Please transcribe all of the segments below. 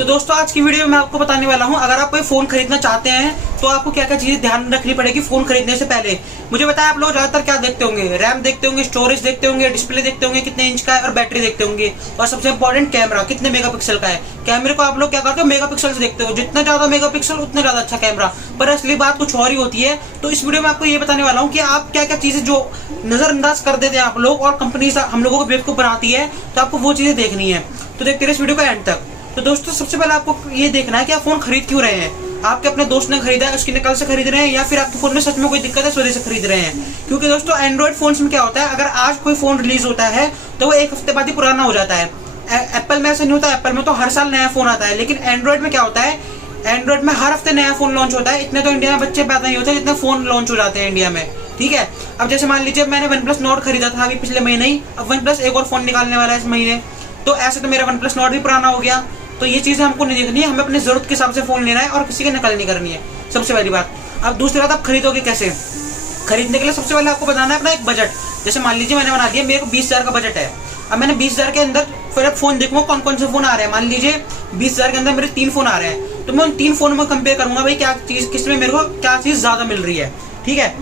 तो दोस्तों आज की वीडियो में मैं आपको बताने वाला हूं, अगर आप कोई फोन खरीदना चाहते हैं तो आपको क्या क्या चीजें ध्यान रखनी पड़ेगी फोन खरीदने से पहले। मुझे बताया आप लोग ज्यादातर क्या देखते होंगे, रैम देखते होंगे, स्टोरेज देखते होंगे, डिस्प्ले देखते होंगे कितने इंच का है और बैटरी देखते होंगे, और सबसे इंपॉर्टेंट कैमरा कितने मेगापिक्सल का है। कैमरे को आप लोग क्या करते हो, मेगापिक्सल से देखते हो, जितना ज्यादा मेगापिक्सल उतना ज्यादा अच्छा कैमरा, पर असली बात कुछ और ही होती है। तो इस वीडियो में आपको ये बताने वाला हूँ कि आप क्या क्या चीजें जो नजरअंदाज कर देते हैं आप लोग और कंपनी हम लोगों को बेवकूफ बनाती है, तो आपको वो चीजें देखनी है। तो देखते रहिए इस वीडियो का एंड तक। तो दोस्तों सबसे पहले आपको ये देखना है कि आप फोन खरीद क्यों रहे हैं। आपके अपने दोस्त ने खरीदा है, उसकी नकल से खरीद रहे हैं, या फिर आपके फोन में सच में कोई दिक्कत है इस वजह से खरीद रहे हैं। क्योंकि दोस्तों एंड्रॉइड फोन्स में क्या होता है, अगर आज कोई फोन रिलीज होता है तो वो एक हफ्ते बाद ही पुराना हो जाता है। एप्पल में ऐसा नहीं होता, एप्पल में तो हर साल नया फोन आता है, लेकिन एंड्रॉइड में क्या होता है, एंड्रॉइड में हर हफ्ते नया फोन लॉन्च होता है। इतने तो इंडिया में बच्चे पैदा नहीं होते जितने फोन लॉन्च हो जाते हैं इंडिया में, ठीक है। अब जैसे मान लीजिए मैंने OnePlus Nord खरीदा था अभी पिछले महीने ही, अब OnePlus एक और फोन निकालने वाला है इस महीने, तो ऐसे तो मेरा OnePlus Nord भी पुराना हो गया। तो ये चीजें हमको नहीं देखनी है, हमें अपनी जरूरत के हिसाब से फोन लेना है और किसी की नकल नहीं करनी है, सबसे पहली बात। अब दूसरी बात, आप खरीदोगे कैसे। खरीदने के लिए सबसे पहले आपको बताना है अपना एक बजट। जैसे मान लीजिए मैंने बना दिया, मेरे को 20,000 का बजट है। अब मैंने 20,000 के अंदर फिर फोन देखूंगा कौन कौन से फोन आ रहे हैं। मान लीजिए 20,000 के अंदर मेरे 3 फोन आ रहे हैं, तो मैं उन 3 फोन में कंपेयर करूंगा भाई क्या चीज, किसमें मेरे को क्या चीज ज्यादा मिल रही है, ठीक है।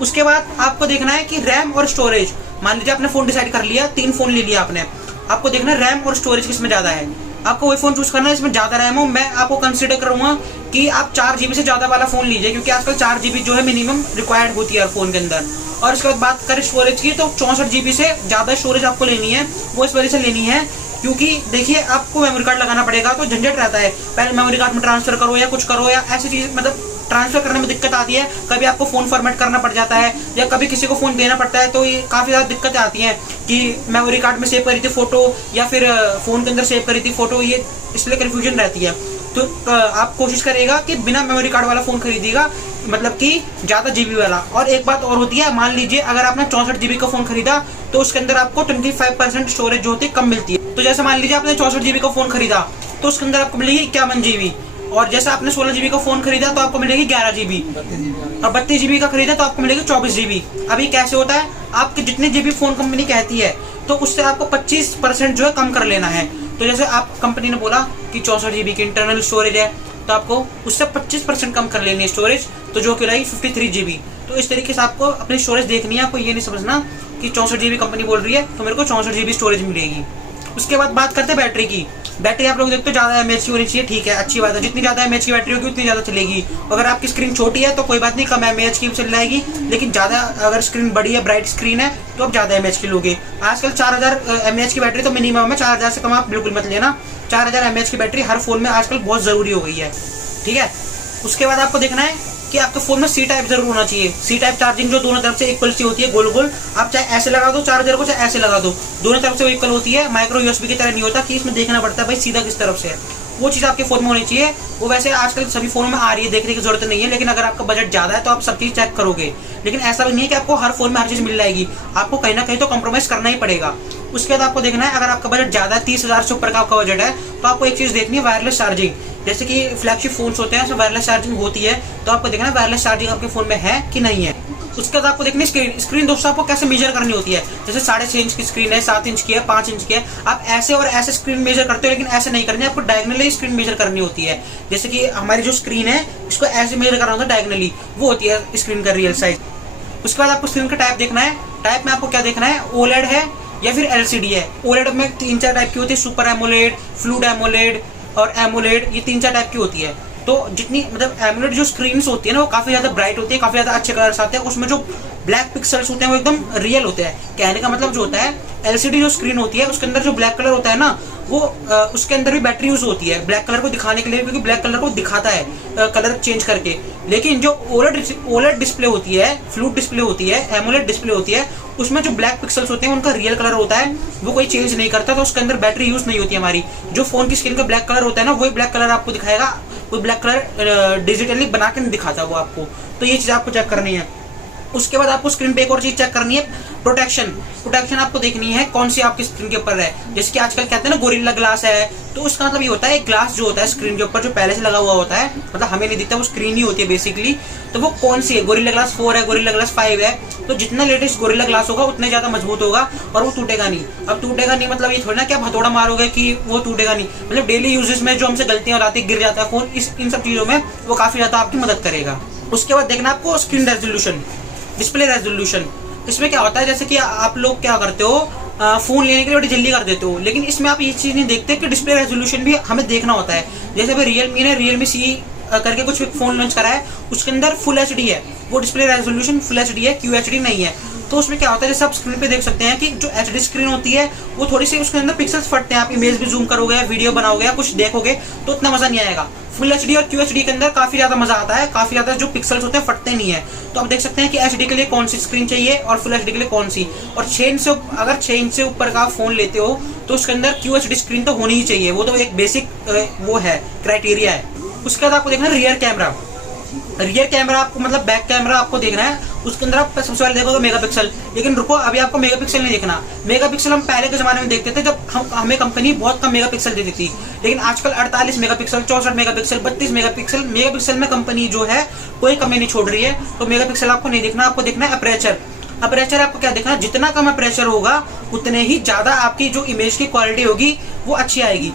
उसके बाद आपको देखना है कि रैम और स्टोरेज। मान लीजिए आपने फोन डिसाइड कर लिया, 3 फोन ले लिया आपने, आपको देखना है रैम और स्टोरेज किसमें ज्यादा है। आपको वही फोन चूज करना है इसमें ज्यादा रैम हो। मैं आपको कंसीडर करूंगा कि आप 4 GB से ज्यादा वाला फोन लीजिए, क्योंकि आजकल 4 GB जो है मिनिमम रिक्वायर्ड होती है फोन के अंदर। और इसके बाद बात करें स्टोरेज की, तो 64 GB से ज्यादा स्टोरेज आपको लेनी है। वो इस वजह से लेनी है क्योंकि देखिए आपको मेमोरी कार्ड लगाना पड़ेगा, तो झंझट रहता है, पहले मेमोरी कार्ड में ट्रांसफर करो या कुछ करो, या ऐसी चीज मतलब ट्रांसफर करने में दिक्कत आती है। कभी आपको फोन फॉर्मेट करना पड़ जाता है, या कभी किसी को फोन देना पड़ता है, तो ये काफी ज्यादा दिक्कतें आती हैं कि मेमोरी कार्ड में सेव करी थी फोटो या फिर फोन के अंदर सेव करी थी फोटो, ये इसलिए कंफ्यूजन रहती है। तो आप कोशिश करेगा कि बिना मेमोरी कार्ड वाला फोन खरीदिएगा, मतलब कि ज्यादा जीबी वाला। और एक बात और होती है, मान लीजिए अगर आपने 64 GB का फोन खरीदा तो उसके अंदर आपको 25% स्टोरेज जो होती है कम मिलती है। तो जैसे मान लीजिए आपने 64 GB का फोन खरीदा तो उसके अंदर आपको मिलेगी 51 GB, और जैसे आपने 16 GB का फोन खरीदा तो आपको मिलेगी 11 GB, और 32 GB का खरीदा तो आपको मिलेगी 24 GB। अभी कैसे होता है, आपके जितने GB फोन कंपनी कहती है तो उससे आपको 25% जो है कम कर लेना है। तो जैसे आप कंपनी ने बोला कि 64 GB की इंटरनल स्टोरेज है, तो आपको उससे 25% कम कर लेनी है स्टोरेज, तो जो कि रहेगी 53 GB। तो इस तरीके से आपको अपनी स्टोरेज देखनी है, आपको ये नहीं समझना कि 64 GB कंपनी बोल रही है तो मेरे को 64 GB स्टोरेज मिलेगी। उसके बाद बात करते हैं बैटरी की। बैटरी आप लोग देखते हो ज्यादा mAh की होनी चाहिए, ठीक है, अच्छी बात है, जितनी ज्यादा mAh की बैटरी होगी उतनी ज्यादा चलेगी। अगर आपकी स्क्रीन छोटी है तो कोई बात नहीं, कम mAh की चल जाएगी, लेकिन ज्यादा अगर स्क्रीन बड़ी है, ब्राइट स्क्रीन है, तो आप ज्यादा mAh की लोगे। आजकल 4000 mAh की बैटरी तो मिनिमम है, 4000 से कम आप बिल्कुल मत लेना। 4000 mAh की बैटरी हर फोन में आजकल बहुत जरूरी हो गई है, ठीक है। उसके बाद आपको देखना है कि आपके फोन में C टाइप जरूर होना चाहिए। C टाइप चार्जिंग जो दोनों तरफ से इक्वल सी होती है, गोल गोल, आप चाहे ऐसे लगा दो चार्जर को, चाहे ऐसे लगा दो, दोनों तरफ से वो इक्वल होती है। माइक्रो USB की तरह नहीं होता कि इसमें देखना पड़ता है भाई सीधा किस तरफ से है, वो चीज आपके फोन में होनी चाहिए। वो वैसे आजकल सभी फोनों में आ रही है, देखने की जरूरत नहीं है, लेकिन अगर आपका बजट ज्यादा है तो आप सब चीज चेक करोगे। लेकिन ऐसा भी नहीं है कि आपको हर फोन में हर चीज मिल जाएगी, आपको कहीं ना कहीं तो कॉम्प्रोमाइज करना ही पड़ेगा। उसके बाद आपको देखना है, अगर आपका बजट ज्यादा है, 30,000 से ऊपर का आपका बजट है, तो आपको एक चीज देखनी है, वायरलेस चार्जिंग। जैसे कि फ्लैगशिप फोन्स होते हैं, वायरलेस चार्जिंग होती है, तो आपको देखना है वायरलेस चार्जिंग आपके फोन में है कि नहीं है। उसके बाद आपको देखनी स्क्रीन दोस्तों आपको कैसे मेजर करनी होती है। जैसे 6.5 इंच की स्क्रीन है, 7 इंच की है, 5 इंच की है, आप ऐसे और ऐसे स्क्रीन मेजर करते हो, लेकिन ऐसे नहीं करनी, आपको डायगनली स्क्रीन मेजर करनी होती है। जैसे कि हमारी जो स्क्रीन है इसको ऐसे मेजर करना होता है डायगनली, वो होती है स्क्रीन का रियल साइज। उसके बाद आपको स्क्रीन का टाइप देखना है। टाइप में आपको क्या देखना है, OLED है या फिर LCD है। OLED में 3-4 टाइप की होती है, सुपर एमोलेड, फ्लूड एमोलेड और एमोलेड, ये 3-4 टाइप की होती है। तो जितनी मतलब एमोलेड जो स्क्रीन्स होती है ना, वो काफी ज्यादा ब्राइट होती है, काफी ज्यादा अच्छे कलर्स आते हैं, उसमें जो ब्लैक पिक्सल्स होते हैं वो एकदम रियल होते हैं। कहने का मतलब जो होता है, LCD जो स्क्रीन होती है उसके अंदर जो ब्लैक कलर होता है ना, वो उसके अंदर भी बैटरी यूज होती है ब्लैक कलर को दिखाने के लिए, क्योंकि ब्लैक कलर को दिखाता है कलर चेंज करके। लेकिन जो OLED डिस्प्ले होती है, फ्लूड डिस्प्ले होती है, एमोलेड डिस्प्ले होती है, उसमें जो ब्लैक पिक्सल्स होते हैं उनका रियल कलर होता है, वो कोई चेंज नहीं करता, तो उसके अंदर बैटरी यूज नहीं होती हमारी। जो फोन की स्क्रीन का ब्लैक कलर होता है ना, वही ब्लैक कलर आपको दिखाएगा, वो ब्लैक कलर डिजिटली बना के नहीं दिखाता वो आपको। तो ये चीज आपको चेक करनी है। उसके बाद आपको स्क्रीन पे एक और चीज चेक करनी है, प्रोटेक्शन आपको देखनी है कौन सी आपकी स्क्रीन के ऊपर है। जैसे कि आजकल कहते हैं ना गोरिल्ला ग्लास है, तो उसका मतलब ये होता है एक ग्लास जो होता है स्क्रीन के ऊपर जो पहले से लगा हुआ होता है, मतलब हमें नहीं दिखता, वो स्क्रीन ही होती है बेसिकली। तो वो कौन सी है, गोरिल्ला ग्लास 4 है, गोरिल्ला ग्लास 5 है। तो जितना लेटेस्ट गोरिल्ला ग्लास होगा उतने ज्यादा मजबूत होगा और वो टूटेगा नहीं। अब टूटेगा नहीं मतलब ये थोड़ी ना कि आप हथौड़ा मारोगे कि वो टूटेगा नहीं, मतलब डेली यूजेस में जो हमसे गलतियां हो जाती है, गिर जाता है फोन, इन सब चीजों में वो काफी ज्यादा आपकी मदद करेगा। उसके बाद देखना आपको स्क्रीन रेजोल्यूशन, डिस्प्ले रेजोल्यूशन। इसमें क्या होता है, जैसे कि आप लोग क्या करते हो, फोन लेने के लिए बड़ी जल्दी कर देते हो, लेकिन इसमें आप ये चीज नहीं देखते कि डिस्प्ले रेजोल्यूशन भी हमें देखना होता है। जैसे अभी रियलमी सी करके कुछ फोन लॉन्च करा है, उसके अंदर फुल एचडी है, वो डिस्प्ले रेजोल्यूशन फुल एचडी है, QHD नहीं है। तो उसमें क्या होता है, जैसे आप स्क्रीन पे देख सकते हैं कि जो एचडी स्क्रीन होती है वो थोड़ी सी उसके अंदर पिक्सल्स फटते हैं। आप इमेज भी जूम करोगे, वीडियो बनाओगे या कुछ देखोगे तो उतना मजा नहीं आएगा। फुल एचडी और QHD के अंदर काफी ज्यादा मजा आता है, काफी ज्यादा जो पिक्सल्स होते हैं फटते नहीं है। तो आप देख सकते हैं कि एचडी के लिए कौन सी स्क्रीन चाहिए और फुल एचडी के लिए कौन सी। और 6 इंच से अगर 6 इंच से ऊपर का आप फोन लेते हो तो उसके अंदर QHD स्क्रीन तो होनी ही चाहिए, वो तो एक बेसिक वो है, क्राइटेरिया है। उसके बाद आपको देखना है रियर कैमरा आपको मतलब बैक कैमरा आपको देखना है। उसके अंदर आप सबसे पहले देखोगे मेगापिक्सल, लेकिन रुको अभी आपको मेगापिक्सल नहीं देखना। मेगापिक्सल हम पहले के जमाने में देखते थे जब हमें कंपनी बहुत कम मेगापिक्सल देती थी, लेकिन आजकल 48 मेगापिक्सल, 64 मेगापिक्सल, 32 मेगापिक्सल में कंपनी जो है कोई कमी नहीं छोड़ रही है। तो मेगापिक्सल आपको नहीं देखना, आपको देखना है अपर्चर आपको क्या देखना है, जितना कम अपर्चर होगा उतने ही ज्यादा आपकी जो इमेज की क्वालिटी होगी वो अच्छी आएगी।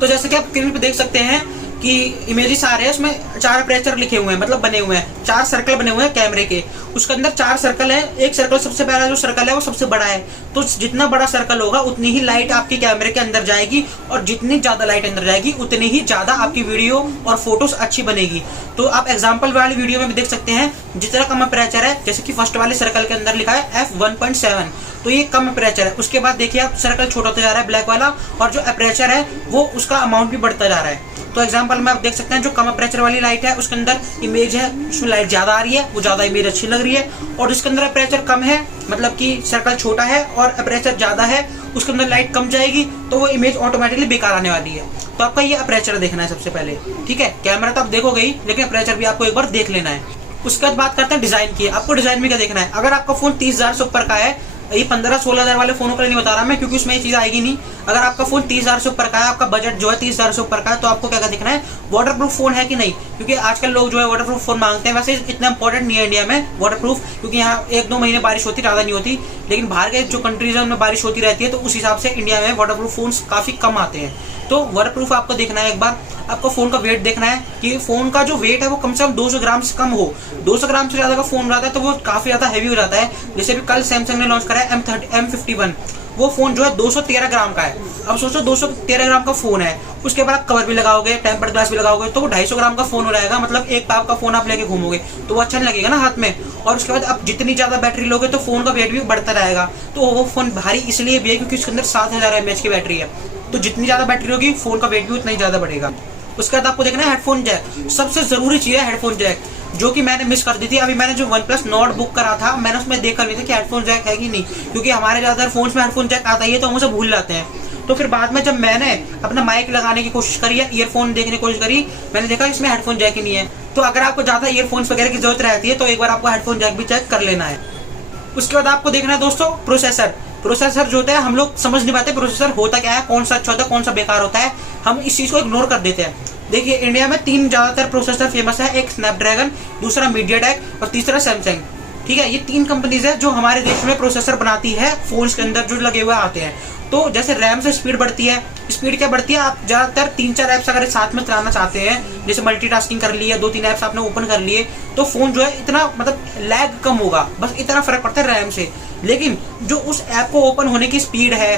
तो जैसे कि आप स्क्रीन पे देख सकते हैं कि इमेजेस आ रहे हैं, उसमें 4 अपर्चर लिखे हुए हैं, मतलब बने हुए हैं, 4 सर्कल बने हुए हैं कैमरे के। उसके अंदर 4 सर्कल है, एक सर्कल सबसे पहला जो सर्कल है वो सबसे बड़ा है। तो जितना बड़ा सर्कल होगा उतनी ही लाइट आपके कैमरे के अंदर जाएगी, और जितनी ज्यादा लाइट अंदर जाएगी उतनी ही ज्यादा आपकी वीडियो और फोटोज अच्छी बनेगी। तो आप एग्जाम्पल वाली वीडियो में भी देख सकते हैं, जितना कम अपर्चर है, जैसे कि फर्स्ट वाले सर्कल के अंदर लिखा है f1.7, तो ये कम अपर्चर है। उसके बाद देखिए आप सर्कल छोटा होता जा रहा है ब्लैक वाला, और जो अपर्चर है वो उसका अमाउंट भी बढ़ता जा रहा है। तो एग्जांपल में आप देख सकते हैं जो कम अपर्चर वाली लाइट है उसके अंदर इमेज है, उसमें लाइट ज्यादा आ रही है, वो ज्यादा इमेज अच्छी लग रही है। और जिसके अंदर अपर्चर कम है, मतलब कि सर्कल छोटा है और अपर्चर ज्यादा है, उसके अंदर लाइट कम जाएगी, तो वो इमेज ऑटोमेटिकली बेकार आने वाली है। तो आपका ये अपर्चर देखना है सबसे पहले, ठीक है। कैमरा तो आप देखोगे ही, लेकिन अपर्चर भी आपको एक बार देख लेना है। उसके बाद बात करते हैं डिजाइन की। आपको डिजाइन में क्या देखना है, अगर आपका फोन 30,000 से ऊपर का है, ये 15-16 हजार वाले फोनों के लिए नहीं बता रहा मैं, क्योंकि उसमें ये चीज आएगी नहीं। अगर आपका फोन 30,000 से ऊपर का है, आपका बजट जो है 30,000 से ऊपर का है, तो आपको क्या देखना है, वाटरप्रूफ फोन है कि नहीं, क्योंकि आजकल लोग जो है वाटरप्रूफ फोन मांगते हैं। वैसे इतना इंपॉर्टेंट नहीं है इंडिया में वाटरप्रूफ, क्योंकि यहाँ 1-2 महीने बारिश होती, ज्यादा नहीं होती, लेकिन बाहर के जो कंट्रीज है उनमें बारिश होती रहती है, तो उस हिसाब से इंडिया में वाटरप्रूफ फोन काफी कम आते हैं। तो वाटरप्रूफ आपको देखना है। एक बार आपको फोन का वेट देखना है कि फोन का जो वेट है वो कम से कम 200 ग्राम से कम हो। 200 ग्राम से ज्यादा का फोन रहता है तो वो काफी ज्यादा हैवी हो जाता है। जैसे भी कल सैमसंग ने लॉन्च करा है M51, वो फोन जो है 213 ग्राम का है। अब सोचो 213 ग्राम का फोन है, उसके बाद आप कवर भी लगाओगे, टेम्पर्ड ग्लास भी लगाओगे, तो वो 250 ग्राम का फोन हो जाएगा। मतलब एक पाप का फोन आप लेके घूमोगे तो वो अच्छा नहीं लगेगा ना हाथ में। और उसके बाद आप जितनी ज्यादा बैटरी लोगे तो फोन का वेट भी बढ़ता रहेगा। तो वो फोन भारी इसलिए भी है क्योंकि उसके अंदर 7000 mAh की बैटरी है, तो जितनी ज्यादा बैटरी होगी फोन का वेट भी उतना ही ज्यादा बढ़ेगा। उसके बाद आपको देखना है हेडफोन जैक। सबसे जरूरी चीज है हेडफोन जैक, जो कि मैंने मिस कर दी थी। अभी मैंने जो OnePlus Nord बुक करा था, मैंने उसमें देखा नहीं था कि हेडफोन जैक है कि नहीं, क्योंकि हमारे ज्यादातर फोन्स में हेडफोन जैक आता ही है तो हम उसे भूल जाते हैं। तो फिर बाद में जब मैंने अपना माइक लगाने की कोशिश करी या ईयरफोन देखने की कोशिश करी, मैंने देखा इसमें हेडफोन जैक ही नहीं है। तो अगर आपको ज्यादा ईयरफोन्स वगैरह की जरूरत रहती है तो एक बार आपको हेडफोन जैक भी चेक कर लेना है। उसके बाद आपको देखना है दोस्तों प्रोसेसर जो होता है, हम लोग समझ नहीं पाते प्रोसेसर होता क्या है, कौन सा अच्छा होता है, कौन सा बेकार होता है, हम इस चीज को इग्नोर कर देते हैं। देखिए इंडिया में 3 ज्यादातर प्रोसेसर फेमस है, एक स्नैपड्रैगन, दूसरा मीडियाटेक और तीसरा सैमसंग। ठीक है, ये 3 कंपनीज है जो हमारे देश में प्रोसेसर बनाती है, फोन्स के अंदर जो लगे हुए आते हैं। तो जैसे रैम से स्पीड बढ़ती है, स्पीड क्या बढ़ती है, आप ज्यादातर 3-4 ऐप्स अगर साथ में चलाना चाहते हैं, जैसे मल्टीटास्किंग कर ली है, 2-3 ऐप्स आपने ओपन कर लिए, तो फोन जो है इतना मतलब लैग कम होगा, बस इतना फर्क पड़ता है रैम से। लेकिन जो उस ऐप को ओपन होने की स्पीड है,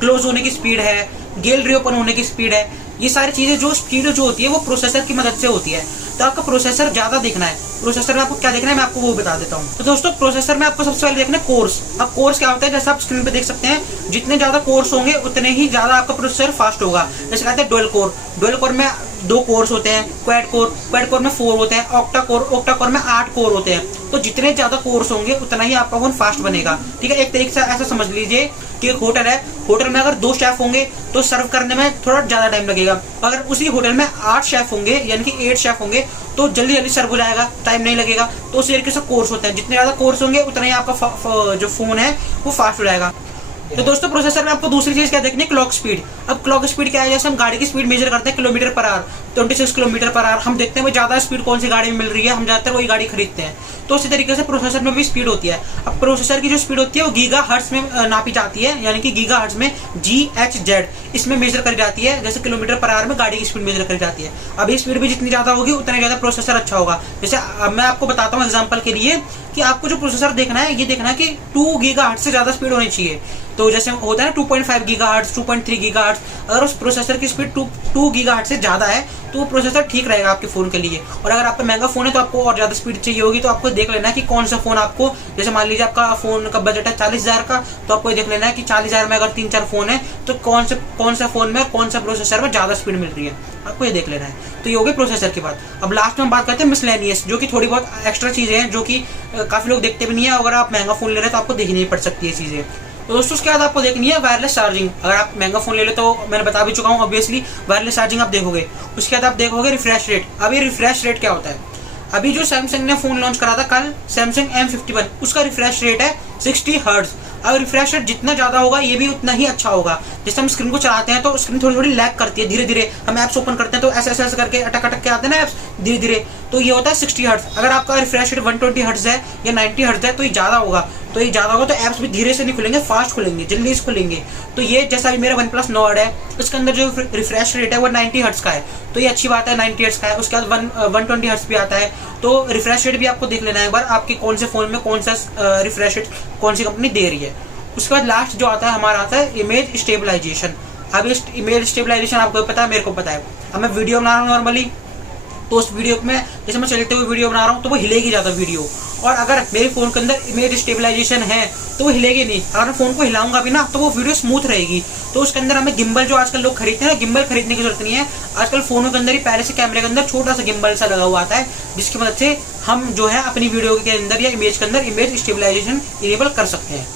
क्लोज होने की स्पीड है, गैलरी ओपन होने की स्पीड है, ये सारी चीजें जो स्पीड जो होती है वो प्रोसेसर की मदद से होती है। तो आपका प्रोसेसर ज्यादा देखना है। प्रोसेसर में आपको क्या देखना है मैं आपको वो बता देता हूँ। तो दोस्तों प्रोसेसर में आपको सबसे पहले देखना है कोर्स। अब कोर्स क्या होता है, जैसे आप स्क्रीन पे देख सकते हैं, जितने ज्यादा कोर्स होंगे उतने ही ज्यादा आपका प्रोसेसर फास्ट होगा। जैसे कहते हैं डुअल कोर में 2 कोर्स होते हैं, क्वाड कोर में 4 होते हैं, ऑक्टा कोर में 8 कोर होते हैं। तो जितने ज्यादा कोर्स होंगे उतना ही आपका फोन फास्ट बनेगा, ठीक है। एक तरीके से ऐसा समझ लीजिए कि एक होटल है, होटल में अगर 2 शेफ होंगे तो सर्व करने में थोड़ा ज्यादा टाइम लगेगा। अगर उसी होटल में 8 शेफ होंगे यानी कि 8 शेफ होंगे तो जल्दी जल्दी सर्व हो जाएगा, टाइम नहीं लगेगा। तो उसी तरीके से कोर्स होते हैं, जितने ज्यादा कोर्स होंगे उतना ही आपका जो फोन है वो फास्ट हो जाएगा। तो दोस्तों प्रोसेसर में आपको दूसरी चीज क्या देखनी है, क्लॉक स्पीड। अब क्लॉक स्पीड क्या है, जैसे हम गाड़ी की स्पीड मेजर करते हैं kilometre per hour, 26 kilometre per hour, हम देखते हैं ज्यादा स्पीड कौन सी गाड़ी में मिल रही है, हम ज्यादातर वही गाड़ी खरीदते हैं। तो उसी तरीके से प्रोसेसर में भी स्पीड होती है। अब प्रोसेसर की जो स्पीड होती है वो गीगा हर्ट्ज में नापी जाती है, यानी कि गीगा हर्ट्ज में GHz इसमें मेजर करी जाती है, जैसे किलोमीटर पर आवर में गाड़ी की स्पीड मेजर करी जाती है। अब ये स्पीड भी जितनी ज्यादा होगी उतना ज्यादा प्रोसेसर अच्छा होगा। जैसे अब मैं आपको बताता हूँ एग्जाम्पल के लिए कि आपको जो प्रोसेसर देखना है, ये देखना है कि 2 गीगाहर्ट्ज से ज्यादा स्पीड होनी चाहिए। तो जैसे होता है ना 2.5 गीगाहर्ट्ज, 2.3 गीगाहर्ट्ज, अगर उस प्रोसेसर की स्पीड 2 गीगाहर्ट्ज से ज्यादा है तो वो प्रोसेसर ठीक रहेगा आपके फोन के लिए। और अगर आपका महंगा फोन है तो आपको और ज्यादा स्पीड चाहिए होगी, तो आपको देख लेना है कि कौन सा फोन आपको, जैसे मान लीजिए आपका फोन का बजट है 40,000 का, तो आपको देख लेना है कि 40,000 में अगर 3-4 फोन है तो कौन सा फोन में कौन सा प्रोसेसर में ज्यादा स्पीड मिल रही है, आपको ये देख लेना है। तो ये हो गई प्रोसेसर की बात। अब लास्ट में हम बात करते हैं मिसलेनियस, जो कि थोड़ी बहुत एक्स्ट्रा चीजें हैं जो कि काफी लोग देखते भी नहीं है। अगर आप महंगा फोन ले रहे हैं तो आपको देखनी नहीं पड़ सकती है चीजें। तो दोस्तों उसके बाद आपको देखनी है वायरलेस चार्जिंग। अगर आप महंगा फोन ले ले तो मैंने बता भी चुका हूँ, ऑब्वियसली वायरलेस चार्जिंग आप देखोगे। उसके बाद आप देखोगे रिफ्रेश रेट। अब ये रिफ्रेश रेट क्या होता है, अभी जो सैमसंग ने फोन लॉन्च करा था कल, सैमसंग M51, उसका रिफ्रेश रेट है 60 हर्ट्ज। अब रिफ्रेश रेट जितना ज्यादा होगा ये भी उतना ही अच्छा होगा। जैसे हम स्क्रीन को चलाते हैं तो स्क्रीन थोड़ी थोड़ी लैग करती है, धीरे धीरे हम एप्स ओपन करते हैं तो ऐसे ऐसे करके अटक अटक के आते हैं ना एप्स धीरे धीरे, तो ये होता है 60 हर्ट्ज। अगर आपका रिफ्रेश रेट 120 हर्ट्ज है या 90 हर्ट्ज है तो ये ज्यादा होगा, तो एप्स भी धीरे से नहीं खुलेंगे, फास्ट खुलेंगे, जल्दी से खुलेंगे। तो ये जैसा भी मेरा OnePlus Nord है, इसके अंदर जो रिफ्रेश रेट है वो 90 हर्ट्ज का है, तो ये अच्छी बात है, 90 हर्ट्ज का है। उसके बाद 120 हर्ट्ज भी आता है। तो रिफ्रेश रेट भी आपको देख लेना है एक बार, आपके कौन से फोन में कौन सा रिफ्रेश रेट कौन सी कंपनी दे रही है। उसके बाद लास्ट जो आता है हमारा आता है इमेज स्टेबलाइजेशन। अब इस इमेज स्टेबलाइजेशन आपको पता है, मेरे को पता है। अब मैं वीडियो बना रहा हूँ नॉर्मली, तो उस वीडियो में जैसे मैं चलते हुए वीडियो बना रहा हूँ तो वो हिलेगी ज्यादा वीडियो, और अगर मेरे फोन के अंदर इमेज स्टेबलाइजेशन है तो वो हिलेगी नहीं। अगर मैं फोन को हिलाऊंगा भी ना तो वो वीडियो स्मूथ रहेगी। तो उसके अंदर हमें गिम्बल, जो आजकल लोग खरीदते हैं ना, गिम्बल खरीदने की जरूरत नहीं है। आजकल फोनों के अंदर ही पहले से कैमरे के अंदर छोटा सा गिम्बल सा लगा हुआ आता है, जिसकी मदद से हम जो है अपनी वीडियो के अंदर या इमेज के अंदर इमेज स्टेबलाइजेशन इनेबल कर सकते हैं।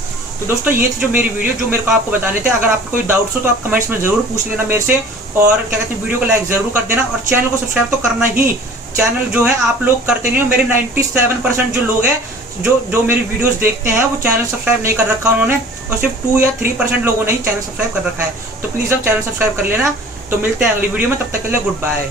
तो दोस्तों ये थी जो मेरी वीडियो, जो मेरे को आपको बताने थे। अगर आपको कोई डाउट्स हो तो आप कमेंट्स में जरूर पूछ लेना मेरे से, और क्या कहते हैं वीडियो को लाइक जरूर कर देना, और चैनल को सब्सक्राइब तो करना ही। चैनल जो है आप लोग करते नहीं हो, मेरे 97% जो लोग हैं जो मेरी वीडियोस देखते हैं वो चैनल सब्सक्राइब नहीं कर रखा उन्होंने, और सिर्फ 2 या 3% लोगों ने ही चैनल सब्सक्राइब कर रखा है। तो प्लीज आप चैनल सब्सक्राइब कर लेना। तो मिलते हैं अगली वीडियो में, तब तक के लिए गुड बाय।